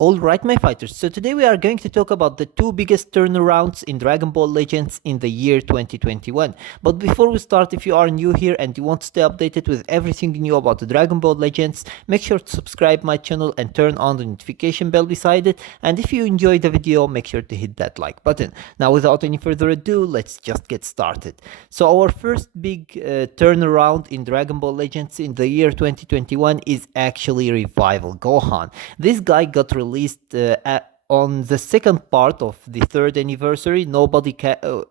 Alright my fighters, so today we are going to talk about the two biggest turnarounds in Dragon Ball Legends in the year 2021. But before we start, if you are new here and you want to stay updated with everything new about the Dragon Ball Legends, make sure to subscribe my channel and turn on the notification bell beside it. And if you enjoyed the video, make sure to hit that like button. Now without any further ado, let's just get started. So our first big turnaround in Dragon Ball Legends in the year 2021 is actually Revival Gohan. This guy got released on the second part of the third anniversary. Nobody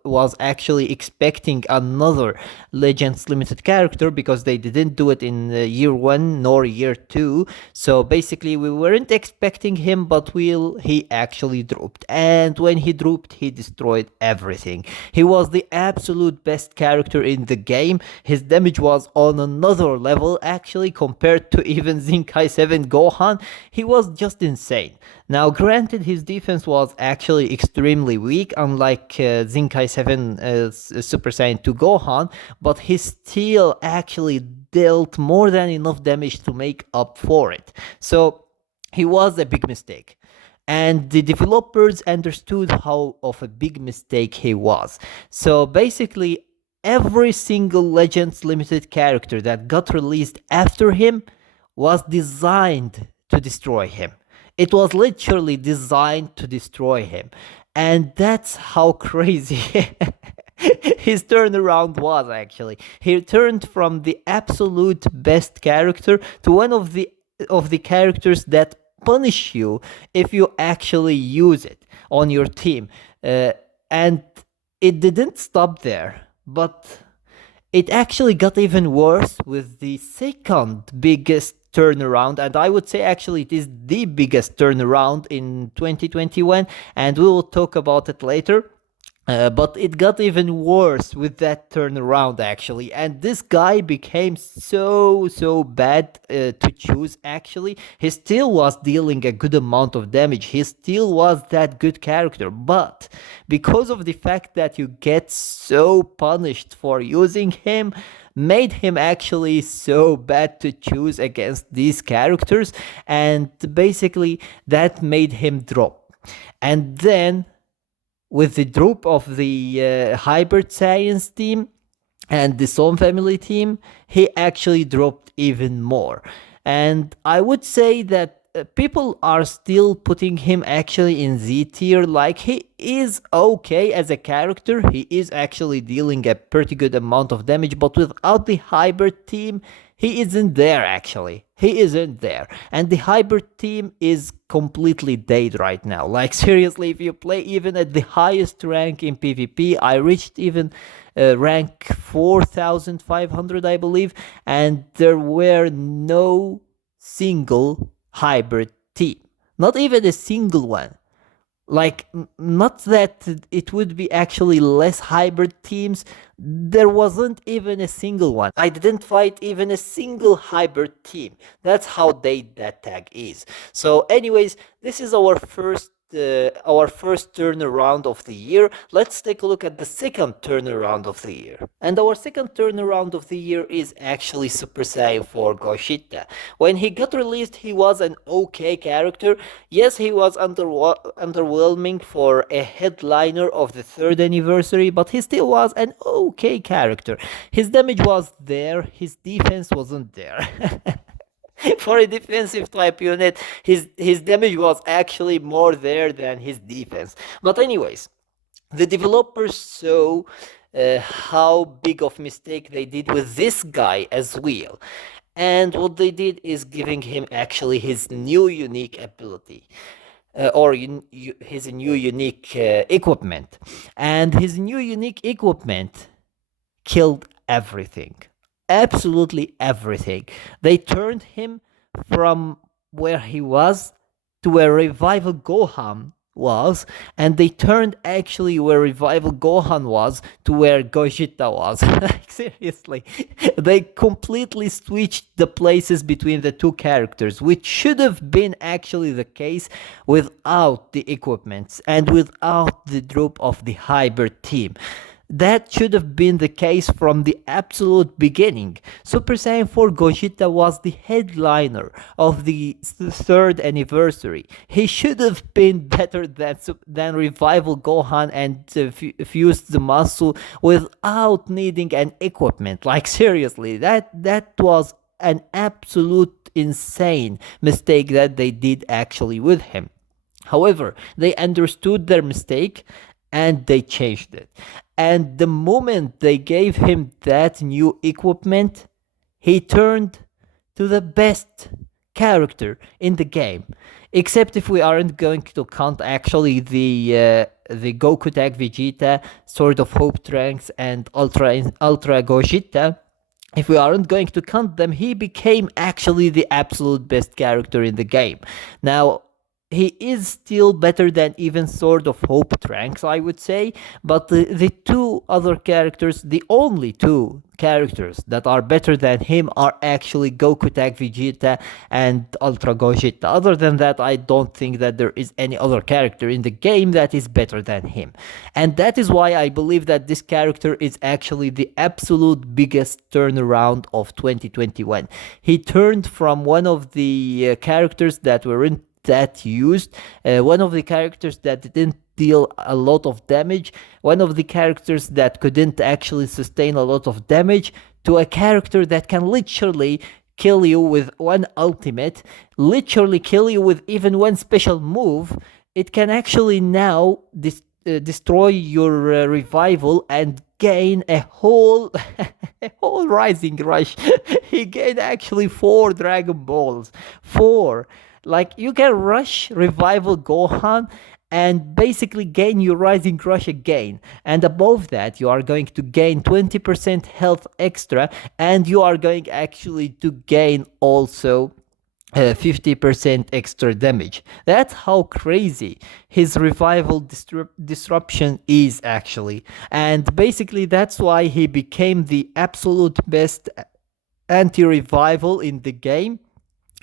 was actually expecting another Legends Limited character because they didn't do it in year 1 nor year 2. So basically we weren't expecting him, but he actually dropped. And when he dropped, he destroyed everything. He was the absolute best character in the game. His damage was on another level actually compared to even Zenkai 7 Gohan. He was just insane. Now granted, his defense was actually extremely weak, unlike Zenkai 7 Super Saiyan 2 Gohan, but he still actually dealt more than enough damage to make up for it. So he was a big mistake. And the developers understood how of a big mistake he was. So basically, every single Legends Limited character that got released after him was designed to destroy him. It was literally designed to destroy him. And that's how crazy his turnaround was actually. He turned from the absolute best character to one of the characters that punish you if you actually use it on your team. And it didn't stop there, but it actually got even worse with the second biggest turnaround, and I would say actually it is the biggest turnaround in 2021, and we will talk about it later. But it got even worse with that turnaround actually, and this guy became so bad to choose actually. He still was dealing a good amount of damage, he still was that good character, but because of the fact that you get so punished for using him, made him actually so bad to choose against these characters, and basically that made him drop. And then with the drop of the Hybrid Science team and the Som family team, he actually dropped even more. And I would say that people are still putting him actually in Z tier. Like, he is okay as a character, he is actually dealing a pretty good amount of damage, but without the Hybrid team, he isn't there actually. He isn't there. And the Hybrid team is completely dead right now. Like, seriously, if you play even at the highest rank in PvP, I reached even rank 4500, I believe, and there were no single Hybrid team. Not even a single one. Like, not that it would be actually less hybrid teams, there wasn't even a single one. I didn't fight even a single hybrid team. That's how dead that tag is. So anyways, this is our first turnaround of the year. Let's take a look at the second turnaround of the year. And our second turnaround of the year is actually Super Saiyan 4 Gogeta. When he got released, he was an okay character. Yes, he was underwhelming for a headliner of the third anniversary, but he still was an okay character. His damage was there, his defense wasn't there. For a defensive type unit, his damage was actually more there than his defense. But anyways, the developers saw how big of mistake they did with this guy as well. And what they did is giving him actually his new unique ability. His new unique equipment. And his new unique equipment killed everything. Absolutely everything. They turned him from where he was to where Revival Gohan was, and they turned actually where Revival Gohan was to where Gogeta was. Like, seriously, they completely switched the places between the two characters, which should have been actually the case without the equipments and without the drop of the hybrid team. That should have been the case from the absolute beginning. Super Saiyan 4 Gogeta was the headliner of the third anniversary. He should have been better than Revival Gohan and fused the muscle without needing an equipment. Like seriously, that was an absolute insane mistake that they did actually with him. However, they understood their mistake and they changed it. And the moment they gave him that new equipment, he turned to the best character in the game. Except if we aren't going to count actually the Goku Tag Vegeta, Sword of Hope Trunks, and Ultra Gogeta. If we aren't going to count them, he became actually the absolute best character in the game. Now, he is still better than even Sword of Hope Trunks, I would say, but the two other characters, the only two characters that are better than him are actually Goku Tag Vegeta and Ultra Gogeta. Other than that, I don't think that there is any other character in the game that is better than him. And that is why I believe that this character is actually the absolute biggest turnaround of 2021. He turned from one of the characters that weren't that used, one of the characters that didn't deal a lot of damage, one of the characters that couldn't actually sustain a lot of damage, to a character that can literally kill you with one ultimate, literally kill you with even one special move. It can actually now destroy your revival and gain a whole a whole rising rush. He gained actually 4 Dragon Balls. 4. Like, you can rush Revival Gohan and basically gain your Rising Rush again. And above that, you are going to gain 20% health extra, and you are going actually to gain also 50% extra damage. That's how crazy his Revival disruption is actually. And basically that's why he became the absolute best anti-revival in the game.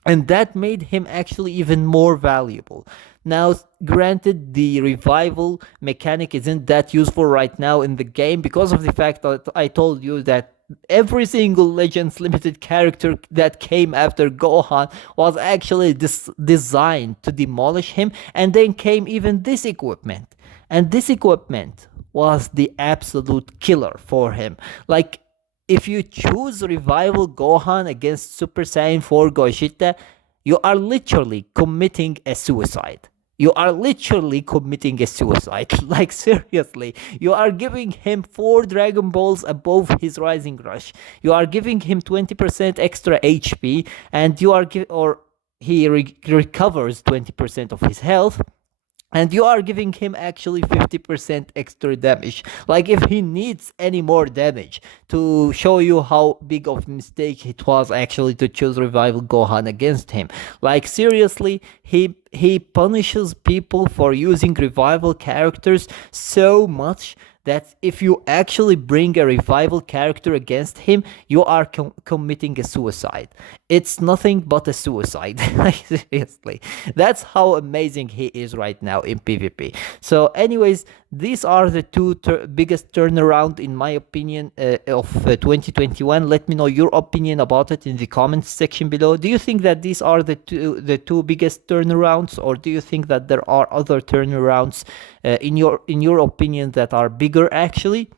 And that made him actually even more valuable. Now, granted, the revival mechanic isn't that useful right now in the game because of the fact that I told you that every single Legends Limited character that came after Gohan was actually designed to demolish him. And then came even this equipment. And this equipment was the absolute killer for him. Like, if you choose Revival Gohan against Super Saiyan 4 Gogeta, you are literally committing a suicide. You are literally committing a suicide. Like, seriously, you are giving him 4 Dragon Balls above his Rising Rush. You are giving him 20% extra HP, and you are he recovers 20% of his health. And you are giving him actually 50% extra damage. Like, if he needs any more damage to show you how big of a mistake it was actually to choose Revival Gohan against him. Like, seriously, he punishes people for using Revival characters so much that if you actually bring a Revival character against him, you are committing a suicide. It's nothing but a suicide. Seriously. That's how amazing he is right now in PvP. So anyways, these are the two biggest turnaround in my opinion of 2021. Let me know your opinion about it in the comments section below. Do you think that these are the two biggest turnarounds, or do you think that there are other turnarounds in your opinion that are bigger actually?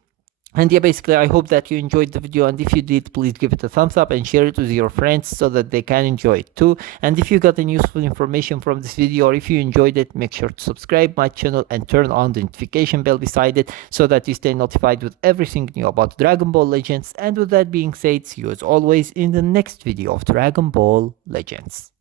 And yeah, basically, I hope that you enjoyed the video, and if you did, please give it a thumbs up and share it with your friends so that they can enjoy it too. And if you got any useful information from this video, or if you enjoyed it, make sure to subscribe my channel and turn on the notification bell beside it so that you stay notified with everything new about Dragon Ball Legends. And with that being said, see you as always in the next video of Dragon Ball Legends.